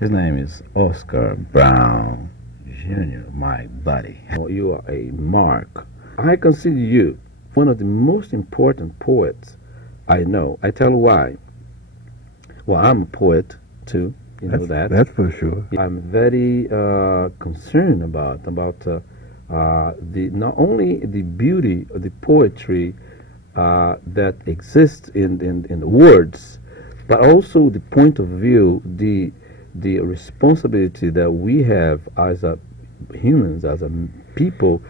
His name is Oscar Brown Jr., my buddy. You are a mark. I consider you one of the most important poets I know. I tell you why. Well, I'm a poet too. You know that. That's for sure. I'm very concerned about the not only the beauty of the poetry that exists in the words, but also the point of view, the responsibility that we have as a humans, as a people,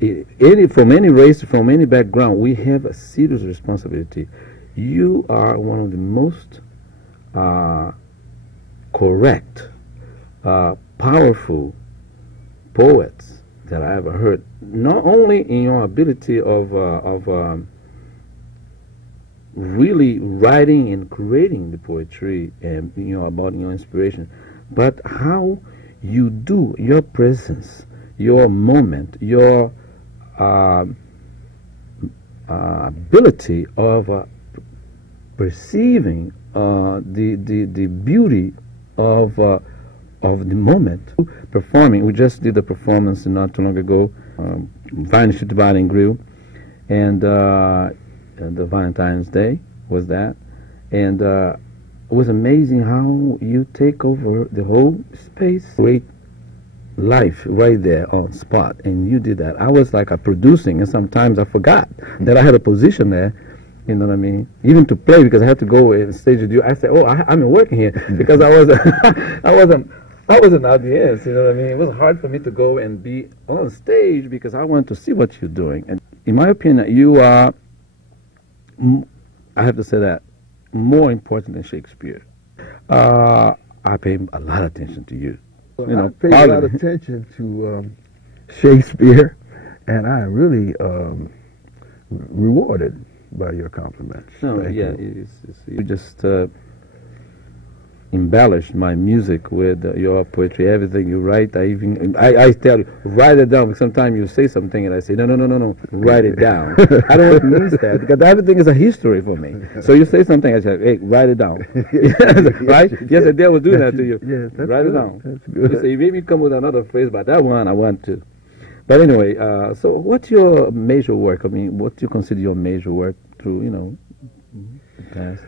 from any race, from any background, we have a serious responsibility. You are one of the most correct, powerful poets that I ever heard. Not only in your ability of really writing and creating the poetry and about your inspiration, but how you do your presence, your moment, your ability of perceiving the beauty of the moment. Performing, we just did a performance not too long ago, Varnish the Bar and Grill, and the Valentine's Day was that, and it was amazing how you take over the whole space, great life right there on spot, and you did that. I was like producing, and sometimes I forgot that I had a position there. You know what I mean? Even to play, because I had to go and stage with you. I said, "Oh, I'm working here," because I was I wasn't an audience. You know what I mean? It was hard for me to go and be on stage because I wanted to see what you're doing. And in my opinion, you are, I have to say that, more important than Shakespeare. I pay a lot of attention to you. I pay a lot of attention to Shakespeare, and I am really rewarded by your compliments. No, yeah, you just embellished my music with your poetry, everything you write. I tell you, write it down, because sometimes you say something and I say, no, write it down. I don't mean that, because everything is a history for me. So you say something, I say, hey, write it down. Right? Yes, the devil will do that to you. Yes, that's write good. it down. That's good. You say, maybe come with another phrase, but that one I want to. But anyway, so what's your major work? I mean, what do you consider your major work through, the past?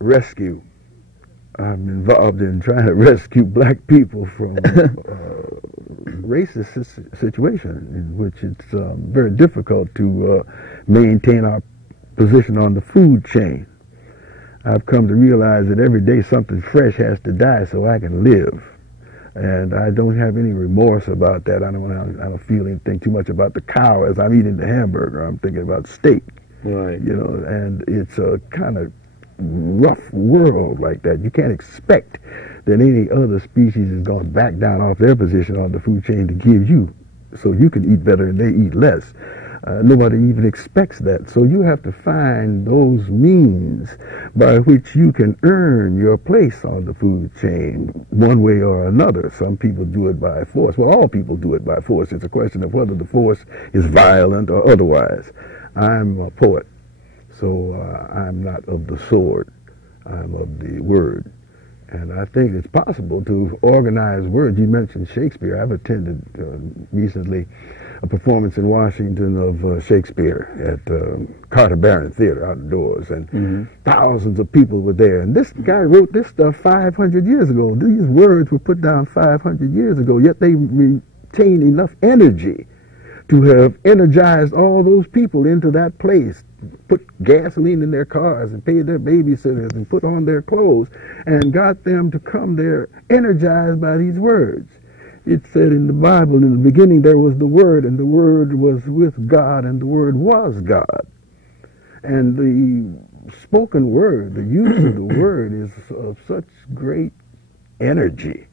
Rescue. I'm involved in trying to rescue black people from racist situation in which it's very difficult to maintain our position on the food chain. I've come to realize that every day something fresh has to die so I can live. And I don't have any remorse about that. I don't feel anything too much about the cow as I'm eating the hamburger. I'm thinking about steak. Right. And it's a kind of rough world like that. You can't expect that any other species is going to back down off their position on the food chain to give you, so you can eat better and they eat less. Nobody even expects that. So you have to find those means by which you can earn your place on the food chain one way or another. Some people do it by force. Well, all people do it by force. It's a question of whether the force is violent or otherwise. I'm a poet, so I'm not of the sword. I'm of the word. And I think it's possible to organize words. You mentioned Shakespeare. I've attended recently a performance in Washington of Shakespeare at Carter Barron Theater outdoors, and thousands of people were there. And this guy wrote this stuff 500 years ago. These words were put down 500 years ago, yet they retain enough energy to have energized all those people into that place, put gasoline in their cars and paid their babysitters and put on their clothes and got them to come there energized by these words. It said in the Bible, in the beginning there was the Word, and the Word was with God, and the Word was God. And the spoken word, the use of the word, is of such great energy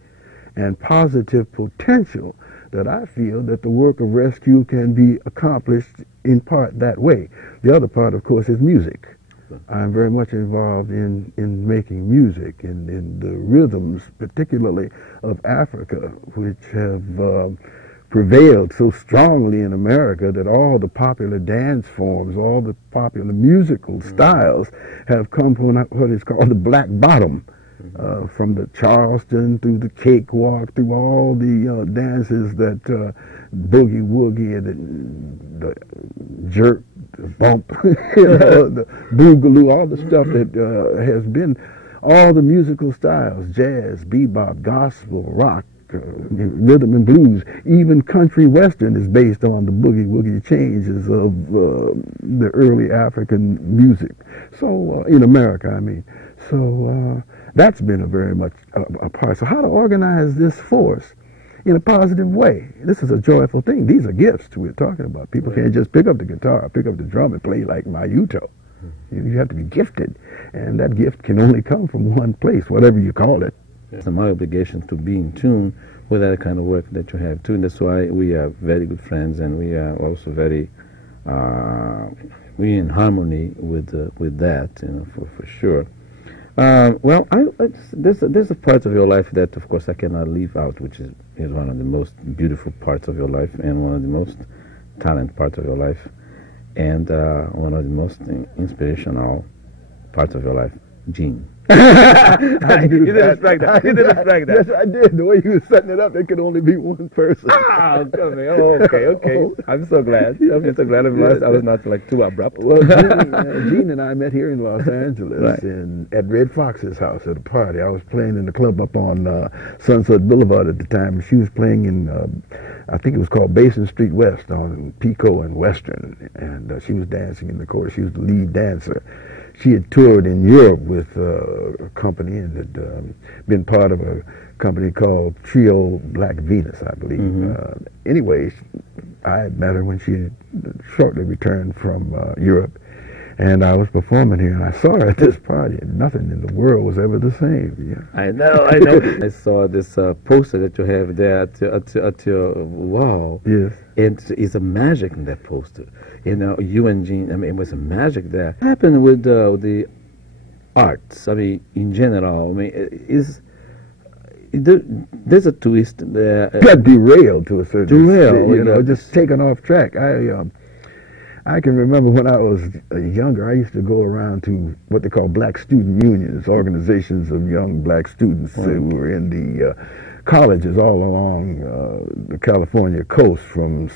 and positive potential that I feel that the work of rescue can be accomplished in part that way. The other part, of course, is music. I'm very much involved in making music, in the rhythms, particularly of Africa, which have prevailed so strongly in America that all the popular dance forms, all the popular musical styles have come from what is called the black bottom. from the Charleston through the cakewalk, through all the dances that boogie woogie and the jerk, the bump, the boogaloo, all the stuff that has been all the musical styles, jazz, bebop, gospel, rock, rhythm and blues, even country western is based on the boogie woogie changes of the early African music. So in America, I mean. So that's been a very much a part. So how to organize this force in a positive way? This is a joyful thing. These are gifts we're talking about. People can't just pick up the guitar, pick up the drum, and play like Mayuto. You have to be gifted, and that gift can only come from one place, whatever you call it. It's my obligation to be in tune with that kind of work that you have too, and that's why we are very good friends, and we are also very we in harmony with that, you know, for sure. Well, there's a part of your life that, of course, I cannot leave out, which is one of the most beautiful parts of your life, and one of the most talent parts of your life, and one of the most inspirational parts of your life, Gene. You didn't expect that. You didn't expect that. Yes, I did. The way you were setting it up, there could only be one person. Oh, okay. I'm so glad. I'm so glad I was not like too abrupt. Well, Gene and I met here in Los Angeles at Red Fox's house at a party. I was playing in the club up on Sunset Boulevard at the time. She was playing in, I think it was called Basin Street West on Pico and Western, and she was dancing in the chorus. She was the lead dancer. She had toured in Europe with a company and had been part of a company called Trio Black Venus, I believe. Anyway, I had met her when she had shortly returned from Europe, and I was performing here, and I saw her at this party, and nothing in the world was ever the same. Yeah. I know. I saw this poster that you have there at your wall. Yes. And it's a magic in that poster. You know, you and Gene, I mean, it was a magic there. What happened with the arts? I mean, in general, I mean, there's a twist there. Got derailed to a certain extent, you know, just taken off track. I can remember when I was younger, I used to go around to what they call black student unions, organizations of young black students who were in the colleges all along the California coast, from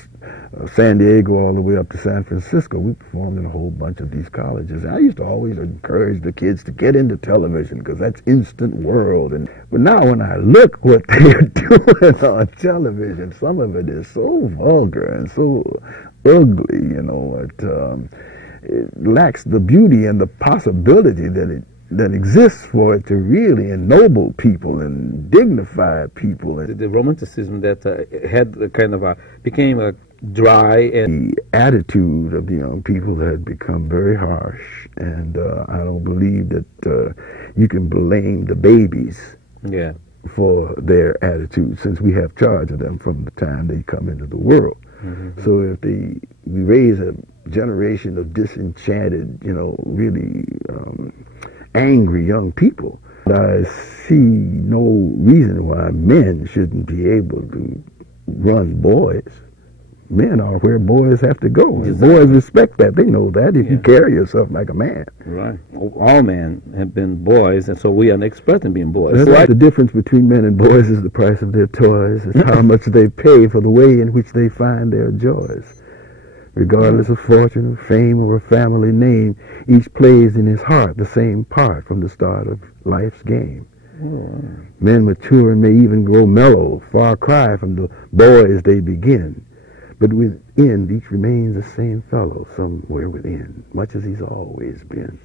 San Diego all the way up to San Francisco. We performed in a whole bunch of these colleges. And I used to always encourage the kids to get into television because that's instant world. But now when I look what they're doing on television, some of it is so vulgar and so ugly, you know. It lacks the beauty and the possibility that exists for it to really ennoble people and dignify people. The romanticism that had a kind of became a dry, and the attitude of the young people had become very harsh, and I don't believe that you can blame the babies for their attitude, since we have charge of them from the time they come into the world. So if we raise a generation of disenchanted, you know, really angry young people, I see no reason why men shouldn't be able to run boys. Men are where boys have to go. And boys respect that. They know that if you carry yourself like a man. Right. All men have been boys, and so we are an expert in being boys. That's right. The difference between men and boys is the price of their toys. It's how much they pay for the way in which they find their joys. Regardless of fortune or fame or a family name, each plays in his heart the same part from the start of life's game. Men mature and may even grow mellow, far cry from the boys they begin. But within, each remains the same fellow somewhere within, much as he's always been.